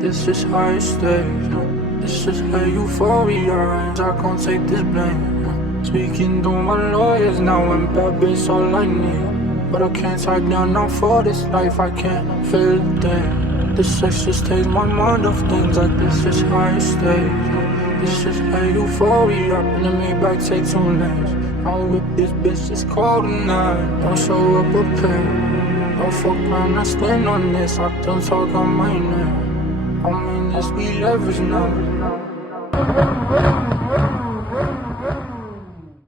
this is high stakes. This is how euphoria reigns, I can't take this blame. Speaking to my lawyers now, and bad bitch all I need. But I can't tie down now for this life, I can't feel a thing. This sex just takes my mind off things, like this is high stakes. This is how euphoria, and the Maybach take 2 lanes. I'll whip this bitch, it's cold tonight. Don't show up prepared. Don't fuck around, I stand on this. I don't talk on my name. I mean this, we leverage now.